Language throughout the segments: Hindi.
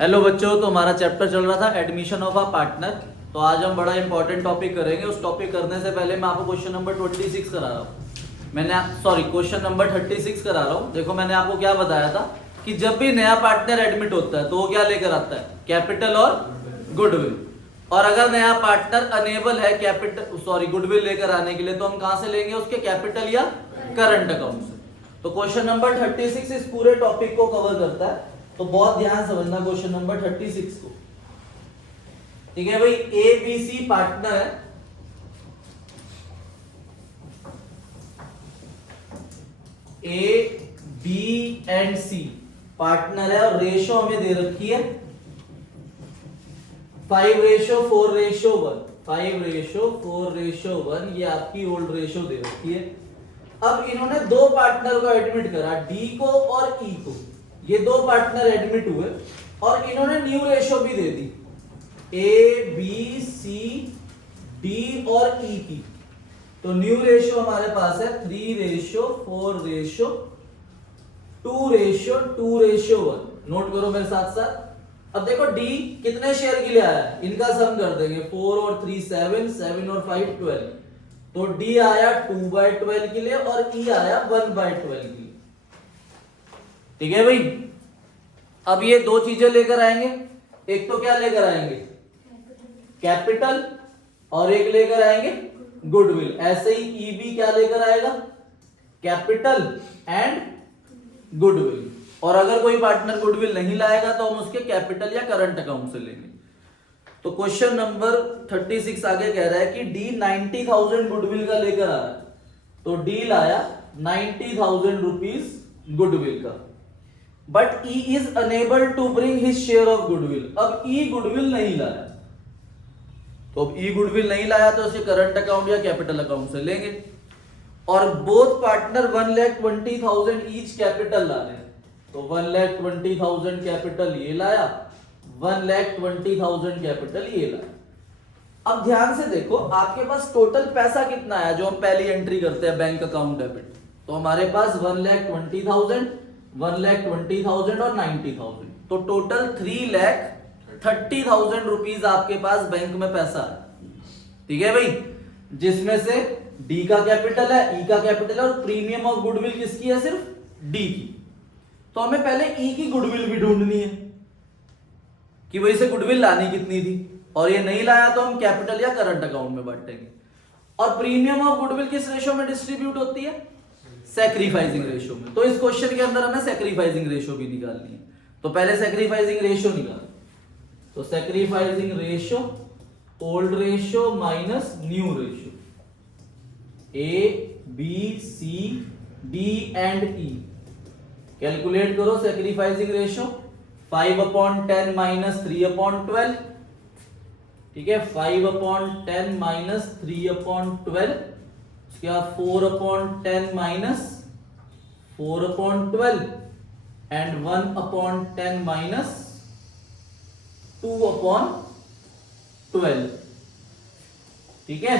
हेलो बच्चों, तो हमारा चैप्टर चल रहा था एडमिशन ऑफ अ पार्टनर। तो आज हम बड़ा इंपॉर्टेंट टॉपिक करेंगे। उस टॉपिक करने से पहले मैं आपको क्वेश्चन नंबर 26 करा रहा हूँ। क्वेश्चन नंबर 36 करा रहा हूँ। देखो, मैंने आपको क्या बताया था कि जब भी नया पार्टनर एडमिट होता है तो वो क्या लेकर आता है? कैपिटल और गुडविल। और अगर नया पार्टनर अनेबल है गुडविल लेकर आने के लिए, तो हम कहां से लेंगे? उसके कैपिटल या करंट अकाउंट से। तो क्वेश्चन नंबर 36 इस पूरे टॉपिक को कवर करता है। तो बहुत ध्यान समझना क्वेश्चन नंबर 36 को। ठीक है भाई, ए बी सी पार्टनर है। A b and c partner है और रेशो हमें दे रखी है 5:4:1। 5:4:1 ये आपकी ओल्ड रेशो दे रखी है। अब इन्होंने दो पार्टनर को एडमिट करा, डी को और ई को। ये दो पार्टनर एडमिट हुए और इन्होंने न्यू रेशो भी दे दी, ए बी सी डी और ई की। तो न्यू रेशो हमारे पास है 3:4:2:2:1। नोट करो मेरे साथ साथ। अब देखो, डी कितने शेयर के लिए आया है? इनका सम कर देंगे। 4 और 3 7, 7 और 5 12। तो डी आया 2/12 के लिए और ई आया 1/12 के लिए। ठीक है भाई। अब ये दो चीजें लेकर आएंगे। एक तो क्या लेकर आएंगे? कैपिटल। और एक लेकर आएंगे गुडविल। ऐसे ही ई भी क्या लेकर आएगा? Capital and goodwill. और अगर कोई पार्टनर गुडविल नहीं लाएगा तो हम उसके कैपिटल या करंट अकाउंट से लेंगे। तो क्वेश्चन नंबर 36 आगे कह रहा है कि डी 90,000 गुडविल का लेकर आ रहा है। तो डी लाया 90,000 रुपीज गुडविल का, but e is unable to bring his share of goodwill. अब ई गुडविल नहीं लाया, तो अब ई गुडविल नहीं लाया तो उसे करंट अकाउंट या कैपिटल अकाउंट से लेंगे। और बोथ पार्टनर 1,20,000 ईच कैपिटल ला रहे हैं। तो 1,20,000 कैपिटल ये लाया, 1,20,000 कैपिटल ये लाया। अब ध्यान से देखो, आपके पास टोटल पैसा कितना है जो हम पहली एंट्री करते हैं बैंक अकाउंट डेबिट। तो हमारे पास 1,20,000, 1,20,000 और 90,000। तो टोटल 3,30,000 रुपीज आपके पास बैंक में पैसा है। ठीक है भाई, जिसमें से डी का कैपिटल है, ई का कैपिटल है और प्रीमियम ऑफ गुडविल किसकी है? सिर्फ डी की। तो हमें पहले ई की गुडविल भी ढूंढनी है कि वही से गुडविल लानी कितनी थी। और ये नहीं लाया तो हम कैपिटल या करंट अकाउंट में बांटेंगे। और प्रीमियम ऑफ गुडविल किस रेशो में डिस्ट्रीब्यूट होती है? सैक्रिफाइसिंग रेशो में। तो इस क्वेश्चन के अंदर हमें सैक्रिफाइसिंग रेशो भी निकालनी है। तो पहले सैक्रिफाइसिंग रेशो निकाल। तो sacrificing ratio, old ratio minus new ratio, a b c d and e. Calculate करो सैक्रिफाइसिंग रेशो। 5/10 माइनस 3/12। ठीक है, 5/10 माइनस 3/12। उसके बाद 4/10 माइनस 4/12 एंड 1/10 माइनस 2/12। ठीक है,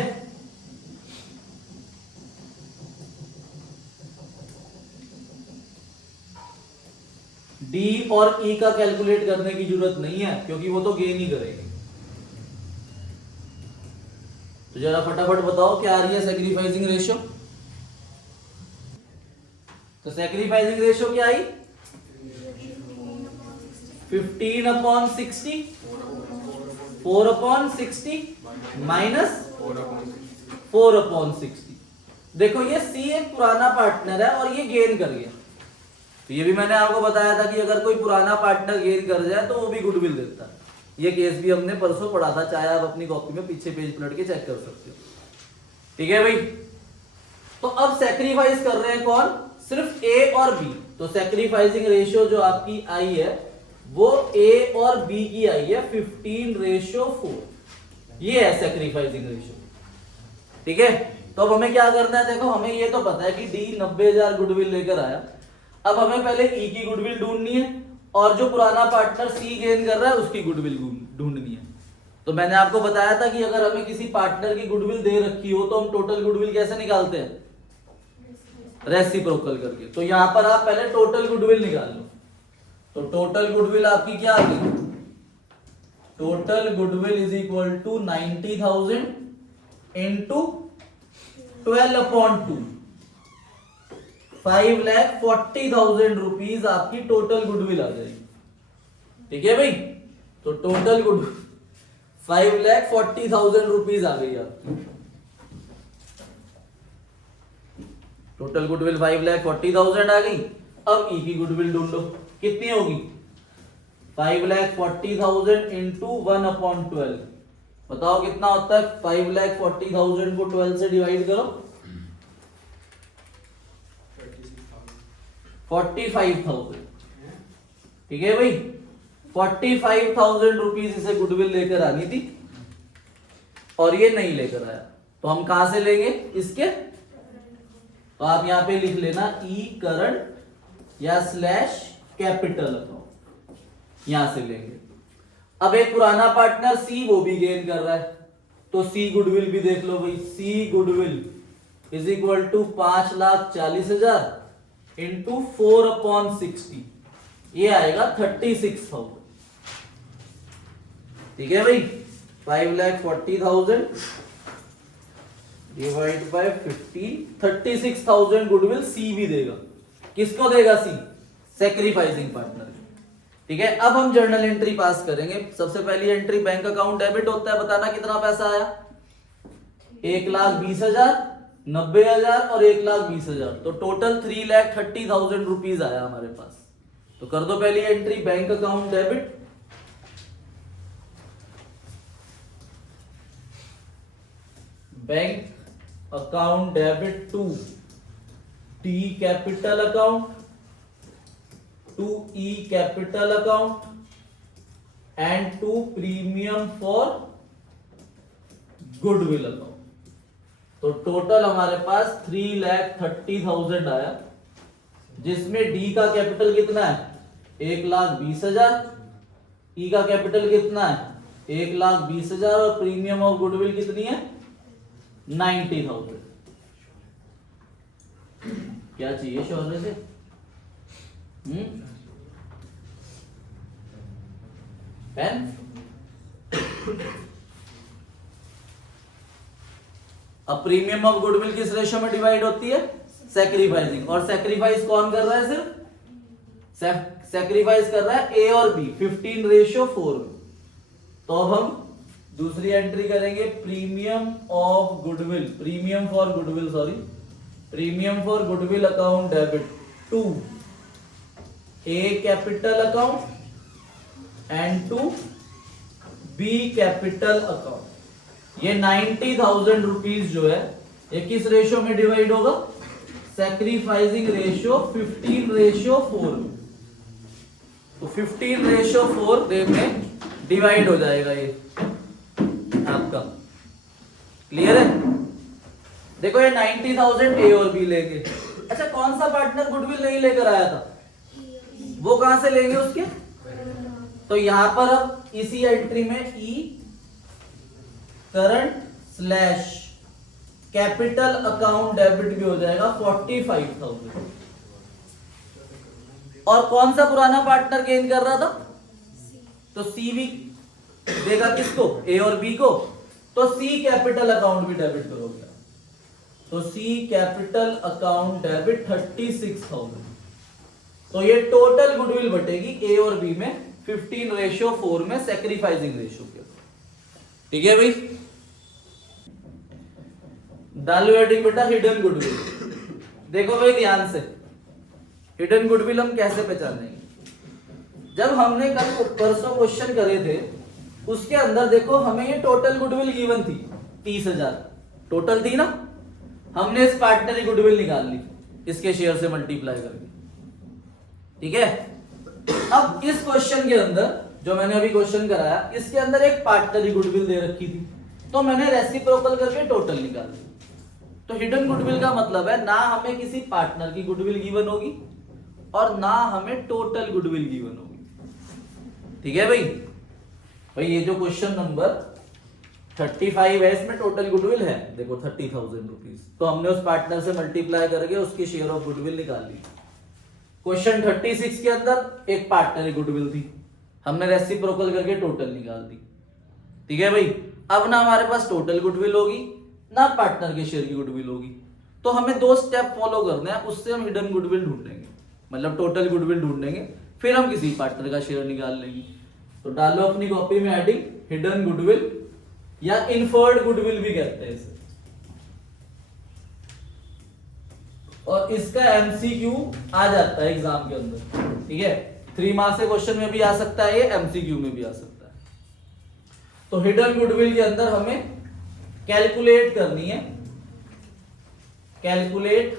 डी और ई का कैलकुलेट करने की जरूरत नहीं है क्योंकि वो तो गेन ही करेंगे। तो जरा फटाफट बताओ क्या आ रही है सैक्रिफाइसिंग रेशो। तो सैक्रिफाइसिंग रेशो क्या आई? 15/60, 4/60 माइनस 4/60। देखो, ये सी एक पुराना पार्टनर है और ये गेन कर गया। तो ये भी मैंने आपको बताया था कि अगर कोई पुराना पार्टनर गेन कर जाए तो वो भी गुडविल देता है। ये केस भी हमने परसों पढ़ा था, चाहे आप अपनी कॉपी में पीछे पेज पलट के चेक कर सकते हो। ठीक है भाई। तो अब सैक्रिफाइस कर रहे हैं कौन? सिर्फ ए और बी। तो सैक्रिफाइसिंग रेशियो जो आपकी आई है वो ए और बी की आई है 15:4। ये है सैक्रिफाइसिंग रेशियो। ठीक है, तो अब हमें क्या करना है? देखो, हमें ये तो पता है कि डी 90,000 गुडविल लेकर आया। अब हमें पहले ई की गुडविल ढूंढनी है और जो पुराना पार्टनर सी गेन कर रहा है उसकी गुडविल ढूंढनी है। तो मैंने आपको बताया था कि अगर हमें किसी पार्टनर की गुडविल दे रखी हो तो हम टोटल गुडविल कैसे निकालते हैं? रेसिप्रोकल करके। तो यहां पर आप पहले टोटल गुडविल निकाल लो। तो टोटल गुडविल आपकी क्या आ गई? Total goodwill is equal to 90,000 into 12/2, 5,40,000 rupees आपकी टोटल गुडविल आ जाएगी। ठीक है भाई, तो टोटल गुडविल 5,40,000 रुपीज आ गई आपकी। टोटल गुडविल 5,40,000 आ गई। अब ई की गुडविल ढूंढो, कितनी होगी? 5,40,000 इंटू 1/12, बताओ कितना होता है? 5,40,000 को 12 से डिवाइड करो, 45,000। ठीक है भाई, 45,000 रुपीज इसे गुडविल लेकर आनी थी और ये नहीं लेकर आया, तो हम कहां से लेंगे इसके? तो आप यहां पे लिख लेना ई करंट या स्लैश कैपिटल अकाउंट, यहां से लेंगे। अब एक पुराना पार्टनर सी, वो भी गेन कर रहा है, तो सी गुडविल भी देख लो भाई। C goodwill is equal to 5,40,000 into 4/60, ये आएगा 36,000। ठीक है भाई, 5,40,000 डिवाइड बाय 15, 36,000 गुडविल सी भी देगा। किसको देगा सी? Sacrificing partner. ठीक है, अब हम जर्नल एंट्री पास करेंगे। सबसे पहली एंट्री बैंक अकाउंट डेबिट होता है, बताना कितना पैसा आया? 1,20,000, 90,000 और 1,20,000, तो टोटल 3,30,000 रुपीज आया हमारे पास। तो कर दो पहली entry, bank account debit, bank account debit to t capital account, to e capital account and to premium for goodwill account. तो टोटल हमारे पास 3,30,000 आया, जिसमें डी का कैपिटल कितना है? 1,20,000, ई का कैपिटल कितना है? 1,20,000 और प्रीमियम ऑफ गुडविल कितनी है? 90,000। क्या चाहिए शौर्य से? पेन? अब प्रीमियम ऑफ गुडविल किस रेशियो में डिवाइड होती है? सैक्रिफाइसिंग। और सैक्रिफाइस कौन कर रहा है? सिर्फ सैक्रिफाइस कर रहा है ए और बी, 15:4 में। तो अब हम दूसरी एंट्री करेंगे, premium of goodwill, premium for goodwill, sorry, premium for goodwill account debit to A capital account and to b capital account. ये 90,000 रुपीज जो है ये किस रेशियो में डिवाइड होगा? सैक्रिफाइसिंग रेशियो 15:4 में। तो 15:4 में डिवाइड हो जाएगा ये आपका। क्लियर है? देखो ये 90,000 ए और बी लेंगे। अच्छा, कौन सा पार्टनर गुडविल नहीं लेकर आया था? वो कहां से लेंगे उसके? तो यहां पर अब इसी एंट्री में E current slash capital account debit भी हो जाएगा 45,000। और कौन सा पुराना पार्टनर गेन कर रहा था? तो सी भी देगा किसको? ए और बी को। तो सी कैपिटल अकाउंट भी डेबिट करोगे, तो सी कैपिटल अकाउंट डेबिट 36,000। तो ये टोटल गुडविल बटेगी ए और बी में 15:4 में, सैक्रिफाइसिंग रेशियो के। ठीक है भाई, डालो हेडिंग बेटा हिडन गुडविल। देखो भाई ध्यान से, हिडन गुडविल हम कैसे पहचानेंगे? जब हमने कल परसों क्वेश्चन करे थे, उसके अंदर देखो हमें ये टोटल गुडविल गिवन थी 30,000 टोटल थी ना। हमने इस पार्टनर की गुडविल निकाल ली इसके शेयर से मल्टीप्लाई करके। ठीक है, अब इस क्वेश्चन के अंदर जो मैंने अभी क्वेश्चन कराया, इसके अंदर एक पार्टनर की गुडविल दे रखी थी, तो मैंने रेसिप्रोकल करके टोटल निकाल दी। तो हिडन गुडविल का मतलब है ना हमें किसी पार्टनर की गुडविल गिवन होगी और ना हमें टोटल गुडविल गिवन होगी। ठीक है भाई, ये जो क्वेश्चन नंबर 35 है इसमें टोटल गुडविल है, देखो 30,000 रुपीज, तो हमने उस पार्टनर से मल्टीप्लाई करके उसकी शेयर ऑफ गुडविल निकाल ली। क्वेश्चन 36 के अंदर एक पार्टनर की गुडविल थी, हमने रेसिप्रोकल करके टोटल निकाल दी। ठीक है भाई, अब ना हमारे पास टोटल गुडविल होगी ना पार्टनर के शेयर की गुडविल होगी, तो हमें 2 स्टेप फॉलो करने हैं, उससे हम हिडन गुडविल ढूंढेंगे, मतलब टोटल गुडविल ढूंढेंगे, फिर हम किसी पार्टनर का शेयर निकाल लेंगे। तो डालो अपनी कॉपी में हेडिंग हिडन गुडविल या इनफर्ड गुडविल भी कहते हैं इसे। और इसका एमसीक्यू आ जाता है एग्जाम के अंदर। ठीक है, 3 मार्क्स के क्वेश्चन में भी आ सकता है, ये एमसीक्यू में भी आ सकता है। तो हिडन गुडविल के अंदर हमें कैलकुलेट करनी है, calculate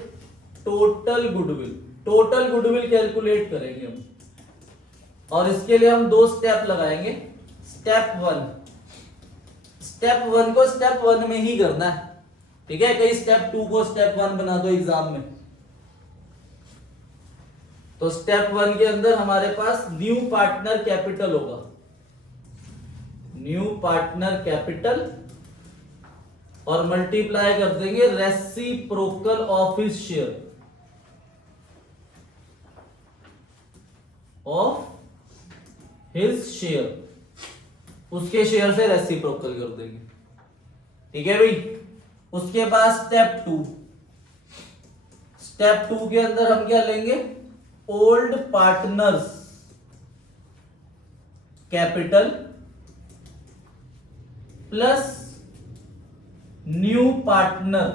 total goodwill. Total goodwill calculate करेंगे हम, और इसके लिए हम 2 स्टेप लगाएंगे। स्टेप 1 को स्टेप 1 में ही करना है। ठीक है, कई स्टेप 2 को स्टेप 1 बना दो एग्जाम में। तो स्टेप 1 के अंदर हमारे पास न्यू पार्टनर कैपिटल होगा, न्यू पार्टनर कैपिटल, और मल्टीप्लाई कर देंगे reciprocal of his share, of his share, उसके शेयर से रेसिप्रोकल कर देंगे। ठीक है भाई, उसके बाद स्टेप 2, स्टेप 2 के अंदर हम क्या लेंगे, old partners capital plus new partner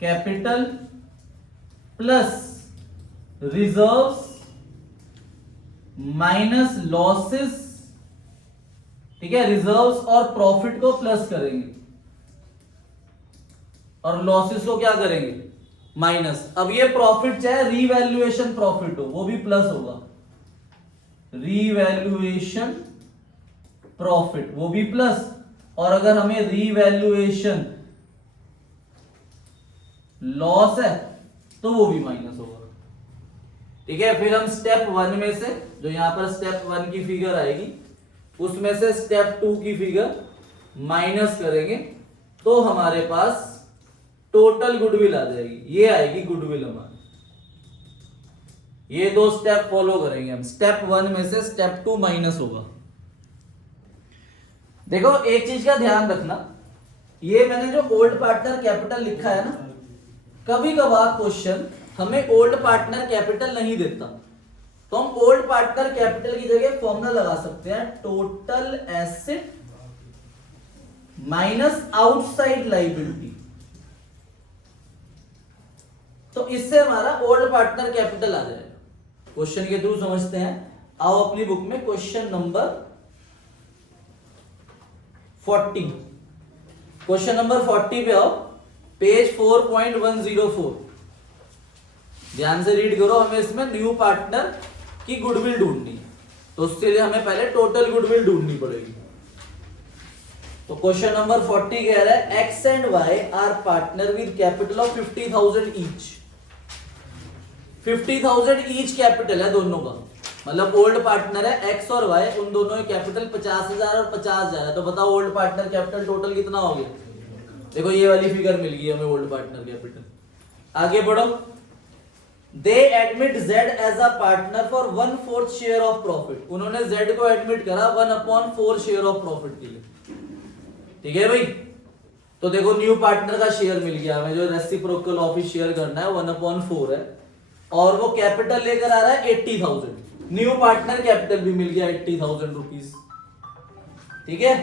capital plus reserves minus losses. ठीक है, रिजर्व्स और प्रॉफिट को प्लस करेंगे और लॉसेस को क्या करेंगे, माइनस। अब ये प्रॉफिट चाहे रीवैल्यूएशन प्रॉफिट हो, वो भी प्लस होगा, रीवैल्यूएशन प्रॉफिट वो भी प्लस, और अगर हमें रीवैल्यूएशन लॉस है तो वो भी माइनस होगा। ठीक है, फिर हम स्टेप 1 में से, जो यहां पर स्टेप 1 की फिगर आएगी, उसमें से स्टेप 2 की फिगर माइनस करेंगे, तो हमारे पास टोटल गुडविल आ जाएगी, ये आएगी गुडविल हमारी। ये 2 स्टेप फॉलो करेंगे हम, स्टेप 1 में से स्टेप 2 माइनस होगा। देखो एक चीज का ध्यान रखना, ये मैंने जो ओल्ड पार्टनर कैपिटल लिखा है ना, कभी कभार क्वेश्चन हमें ओल्ड पार्टनर कैपिटल नहीं देता, तो हम ओल्ड पार्टनर कैपिटल की जगह फॉर्मूला लगा सकते हैं, total asset minus outside liability. तो इससे हमारा ओल्ड पार्टनर कैपिटल आ जाएगा। क्वेश्चन के थ्रू समझते हैं। आओ अपनी बुक में क्वेश्चन नंबर 40, क्वेश्चन नंबर 40 पे आओ, पेज 4.104। ध्यान से रीड करो, हमें इसमें न्यू पार्टनर की गुडविल ढूंढनी है, तो उसके लिए हमें पहले टोटल गुडविल ढूंढनी पड़ेगी। तो क्वेश्चन नंबर 40 कह रहा है X and Y are partner with capital of 50,000 each. 50,000 each capital है दोनों का, मतलब ओल्ड पार्टनर है एक्स और वाई, उन दोनों के कैपिटल 50,000 और 50,000 है। तो बताओ ओल्ड पार्टनर कैपिटल टोटल कितना हो गया। देखो ये वाली फिगर मिल गई हमें ओल्ड पार्टनर कैपिटल। आगे बढ़ो, they admit Z as a partner for 1/4 share of profit. उन्होंने जेड को एडमिट करा 1/4 शेयर ऑफ प्रॉफिट के लिए। ठीक है भाई, तो देखो न्यू पार्टनर का शेयर मिल गया हमें, जो रेसिप्रोकल ऑफ हिज शेयर करना है 1/4 है, और वो कैपिटल लेकर आ रहा है 80,000। न्यू पार्टनर कैपिटल भी मिल गया 80,000 रुपीज। ठीक है,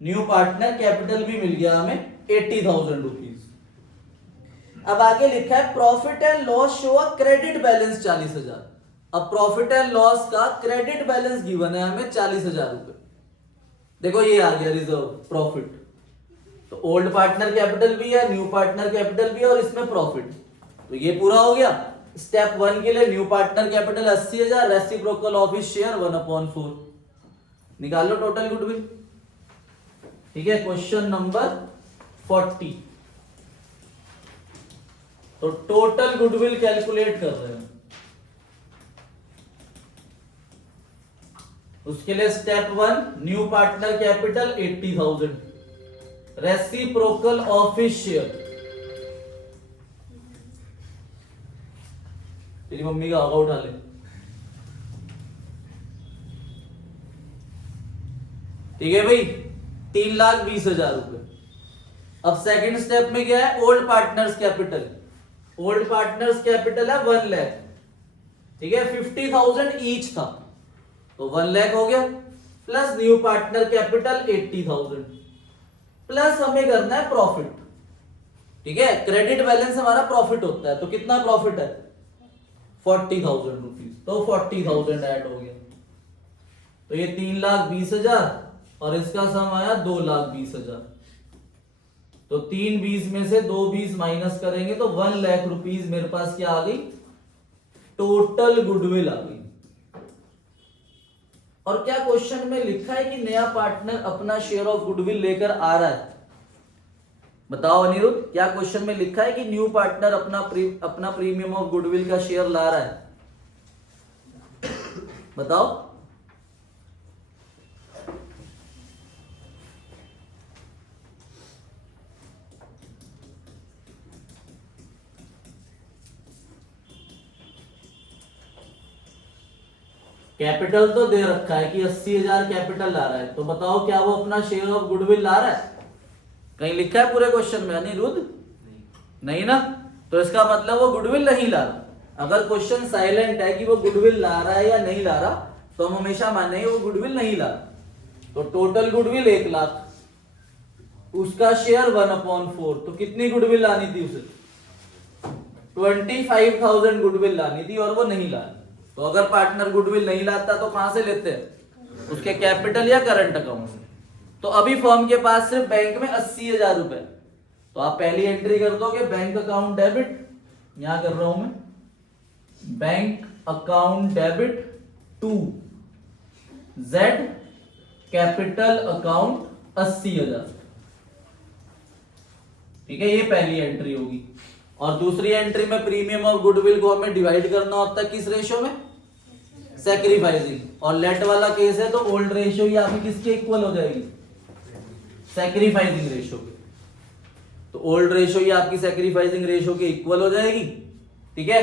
न्यू पार्टनर कैपिटल भी मिल गया हमें 80,000 रुपीज। अब आगे लिखा है profit and loss show a credit balance 40,000। अब प्रॉफिट एंड लॉस का क्रेडिट बैलेंस गिवन है हमें 40,000 रुपए। देखो ये आ गया रिजर्व प्रॉफिट, तो ओल्ड पार्टनर कैपिटल भी है, न्यू पार्टनर कैपिटल भी है, और इसमें प्रॉफिट, तो ये पूरा हो गया। स्टेप 1 के लिए new partner capital 80,000, reciprocal of his share 1/4। निकाल लो टोटल गुडविल। ठीक है, क्वेश्चन नंबर 40। तो टोटल गुडविल कैलकुलेट कर रहे हैं, उसके लिए step 1 new partner capital 80,000, reciprocal of his share. तेरी मम्मी का आगा उठा ले। ठीक है भाई, 3,20,000 रुपए। अब सेकंड स्टेप में क्या है, old partners capital. Old partners capital है 1 लाख, ठीक है, 50,000 ईच था, तो 1 लाख हो गया, plus new partner capital 80,000, plus हमें करना है प्रॉफिट। ठीक है, क्रेडिट बैलेंस हमारा प्रॉफिट होता है, तो कितना प्रॉफिट है 40,000 रुपीज, तो 40,000 ऐड हो गया, तो ये 3,20,000 और इसका सम आया 2,20,000। तो 3 20 में से 2 20 माइनस करेंगे तो 1 लाख रुपीज मेरे पास क्या आ गई, टोटल गुडविल आ गई। और क्या क्वेश्चन में लिखा है कि नया पार्टनर अपना शेयर ऑफ गुडविल लेकर आ रहा है? बताओ अनिरुद्ध, क्या क्वेश्चन में लिखा है कि न्यू पार्टनर अपना प्रीमियम ऑफ गुडविल का शेयर ला रहा है? बताओ। कैपिटल तो दे रखा है कि 80,000 कैपिटल ला रहा है, तो बताओ क्या वो अपना शेयर ऑफ गुडविल ला रहा है? कहीं लिखा है पूरे क्वेश्चन में अनिरुद्ध? नहीं ना, तो इसका मतलब वो गुडविल नहीं ला रहा। अगर क्वेश्चन साइलेंट है कि वो गुडविल ला रहा है या नहीं ला रहा, तो हम हमेशा मानेंगे वो गुडविल नहीं ला रहा। तो टोटल गुडविल 1 लाख, उसका शेयर 1/4, तो कितनी गुडविल लानी थी उसे? 25,000 गुडविल लानी थी, और वो नहीं ला। तो अगर पार्टनर गुडविल नहीं लाता तो कहां से लेते हैं, उसके कैपिटल या करंट अकाउंट से। तो अभी फर्म के पास सिर्फ बैंक में 80,000 रुपए, तो आप पहली एंट्री कर दोगे बैंक अकाउंट डेबिट, यहां कर रहा हूं मैं, bank account debit to Z capital account 80,000। ठीक है, ये पहली एंट्री होगी। और दूसरी एंट्री में प्रीमियम ऑफ गुडविल को हमें डिवाइड करना होता है किस रेशियो में, सैक्रिफाइसिंग। और लेट वाला केस है तो ओल्ड रेशियो ही आपकी किसके इक्वल हो जाएगी, सैक्रिफाइसिंग रेशियो के। तो ओल्ड रेशियो ही आपकी सैक्रिफाइसिंग रेशियो के इक्वल हो जाएगी। ठीक है,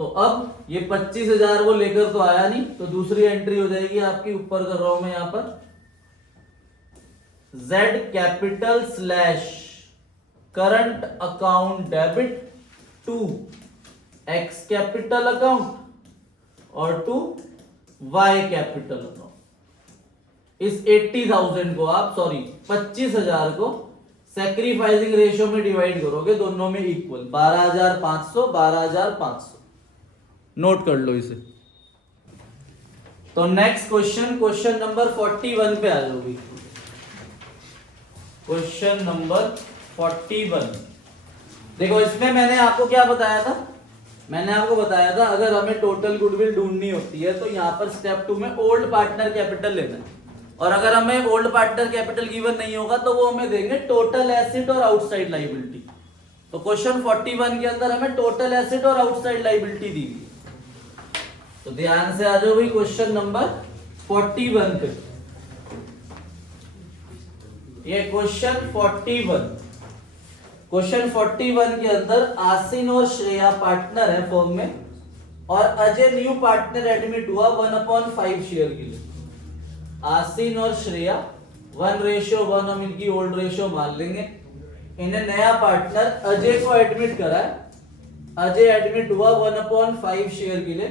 तो अब ये 25,000 वो लेकर तो आया नहीं, तो दूसरी एंट्री हो जाएगी आपकी, ऊपर कर रहा हूं मैं यहां पर, Z capital slash current account debit to X capital account और टू वाई कैपिटल अकाउंट। इस 80,000 को आप 25,000 को सैक्रिफाइसिंग रेशियो में डिवाइड करोगे, दोनों में इक्वल, 12,500 12,500। नोट कर लो इसे। तो नेक्स्ट क्वेश्चन नंबर 41 पे आ जाओगी। क्वेश्चन नंबर 41 देखो, इसमें मैंने आपको क्या बताया था, मैंने आपको बताया था अगर हमें टोटल गुडविल ढूंढनी होती है तो यहां पर स्टेप 2 में ओल्ड पार्टनर कैपिटल लेना है, और अगर हमें ओल्ड पार्टनर कैपिटल गिवन नहीं होगा तो वो हमें देंगे टोटल एसेट और आउटसाइड लायबिलिटी। तो क्वेश्चन 41 के अंदर हमें टोटल एसेट और आउटसाइड लायबिलिटी दी हुई है। तो ध्यान से आ जाओ भाई क्वेश्चन नंबर 41 पे। ये क्वेश्चन 41 के अंदर आसिन और श्रेया पार्टनर है फर्म में, और अजय न्यू पार्टनर एडमिट हुआ 1/5 शेयर के लिए। आसिन और श्रेया 1:1 हम इनकी ओल्ड रेशियो मान लेंगे। इन्हें नया पार्टनर अजय को एडमिट करा है, अजय एडमिट हुआ 1/5 शेयर के लिए,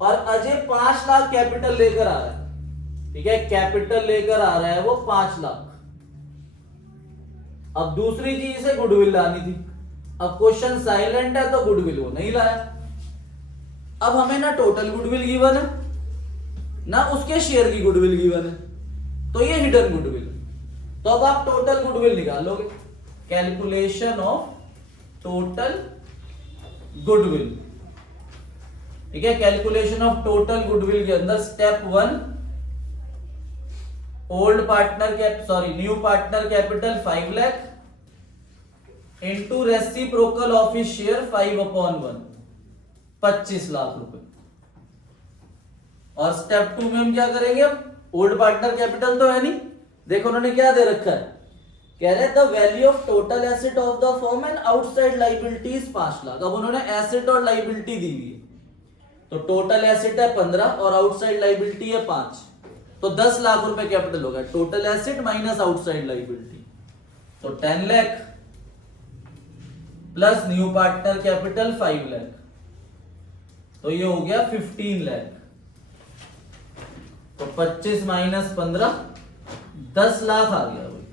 और अजय 5 लाख कैपिटल लेकर आ रहा है। ठीक है, कैपिटल लेकर आ रहा है वो 5 लाख। अब दूसरी चीज से गुडविल लानी थी। अब क्वेश्चन साइलेंट है तो गुडविल वो नहीं लाया। अब हमें ना टोटल गुडविल गिवन है ना उसके शेयर की गुडविल गिवन है, तो ये हिडन गुडविल। तो अब आप टोटल गुडविल निकालोगे, कैलकुलेशन ऑफ टोटल गुडविल। ठीक है, कैलकुलेशन ऑफ टोटल गुडविल के अंदर step 1, old partner new partner capital 5 lakh into reciprocal of his share 5/1, 25 lakh रुपए। और स्टेप 2 में हम क्या करेंगे, अब ओल्ड पार्टनर कैपिटल तो है नहीं, देखो उन्होंने क्या दे रखा है, कह रहे the value of total asset of the firm and outside liabilities 5 lakh. अब उन्होंने एसेट और लायबिलिटी दी हुई है, तो टोटल एसेट है 15 और आउटसाइड लायबिलिटी है 5, तो तो 10 लाख रुपए कैपिटल हो गया, total asset minus outside liability. तो 10 lakh plus new partner capital 5 lakh, तो ये हो गया 15 लाख। तो 25 माइनस 15 10 लाख आ गया भाई,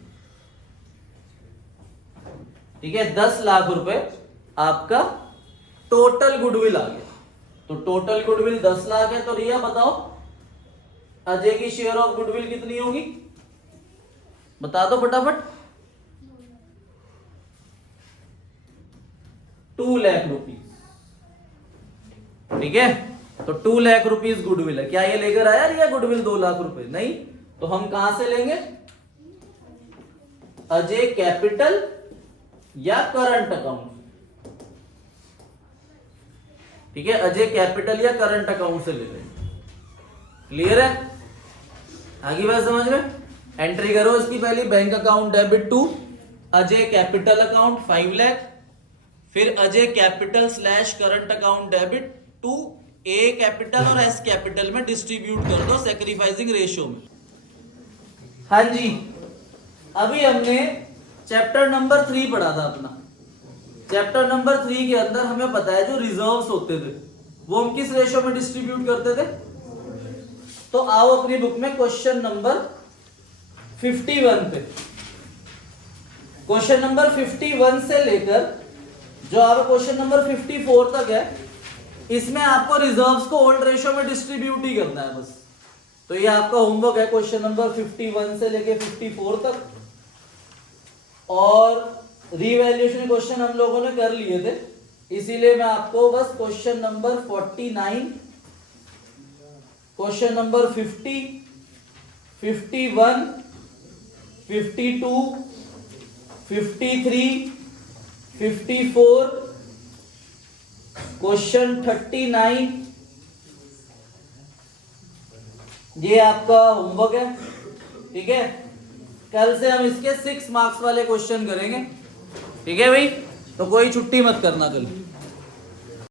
ठीक है। 10 लाख रुपए आपका टोटल गुडविल आ गया। तो टोटल गुडविल 10 लाख है। तो रिया बताओ अजय की शेयर ऑफ गुडविल कितनी होगी, बता दो फटाफट। 2 लाख रुपीज, ठीक है। तो 2 लाख रुपीज गुडविल है। क्या ये लेकर आया रिया गुडविल 2 लाख रुपए? नहीं। तो हम कहां से लेंगे? अजय कैपिटल या करंट अकाउंट, ठीक है। अजय कैपिटल या करंट अकाउंट से ले लेंगे। क्लियर है? आगे बात समझ में? एंट्री करो इसकी पहली, bank account debit to Ajay capital account 5 lakh, फिर Ajay capital slash current account debit to A capital और एस कैपिटल में डिस्ट्रीब्यूट कर दो सैक्रिफाइसिंग रेशियो में। हाँ जी, अभी हमने चैप्टर नंबर 3 पढ़ा था अपना। चैप्टर नंबर 3 के अंदर हमें पता है जो रिजर्व्स होते थे वो हम किस रेशियो में डिस्ट्रीब्यूट करते थे। तो आओ अपनी बुक में क्वेश्चन नंबर 51 पे, क्वेश्चन नंबर 51 से लेकर जो आपका क्वेश्चन नंबर 54 तक है, इसमें आपको रिजर्व्स को ओल्ड रेशियो में डिस्ट्रीब्यूट ही करना है बस। तो ये आपका होमवर्क है क्वेश्चन नंबर 51 से लेके 54 तक। और रीवैल्यूएशन क्वेश्चन हम लोगों ने कर लिए थे, इसीलिए मैं आपको बस question number 49, question number 50, 51, 52, 53, 54, question 39 ये आपका होमवर्क है, ठीक है। कल से हम इसके 6 मार्क्स वाले क्वेश्चन करेंगे, ठीक है भाई। तो कोई छुट्टी मत करना कल।